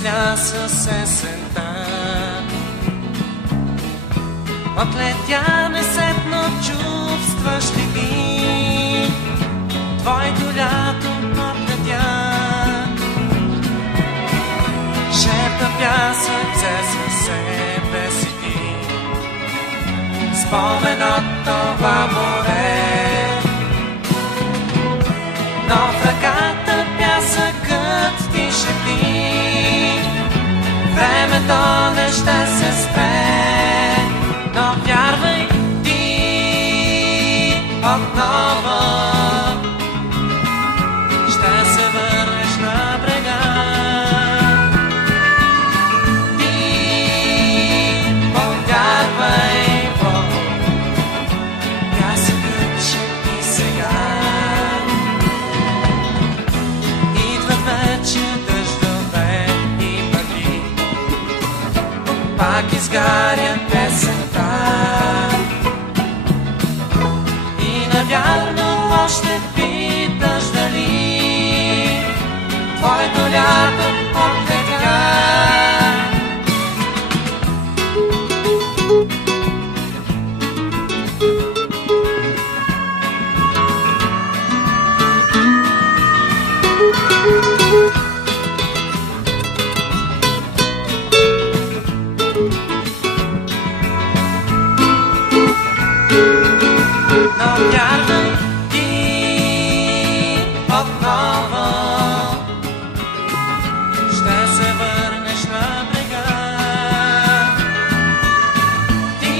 мисля с есента. Отлетя несетно, чувстваш ли ти твоето лято отлетя? Шепта пясък, взе със себе си ти спомен от това море, но в ръката пясъкът ти шепти: времето не ще се спре, но вярвай ти отново ще се върнеш на брега. Ти повярвай, пясъкът шепти сега. Идват вече дъждове и мъгли, пак изгарят песента и навярно още питаш дали твоето лято отлетя. Но вярвай ти отново ще се върнеш на брега. Ти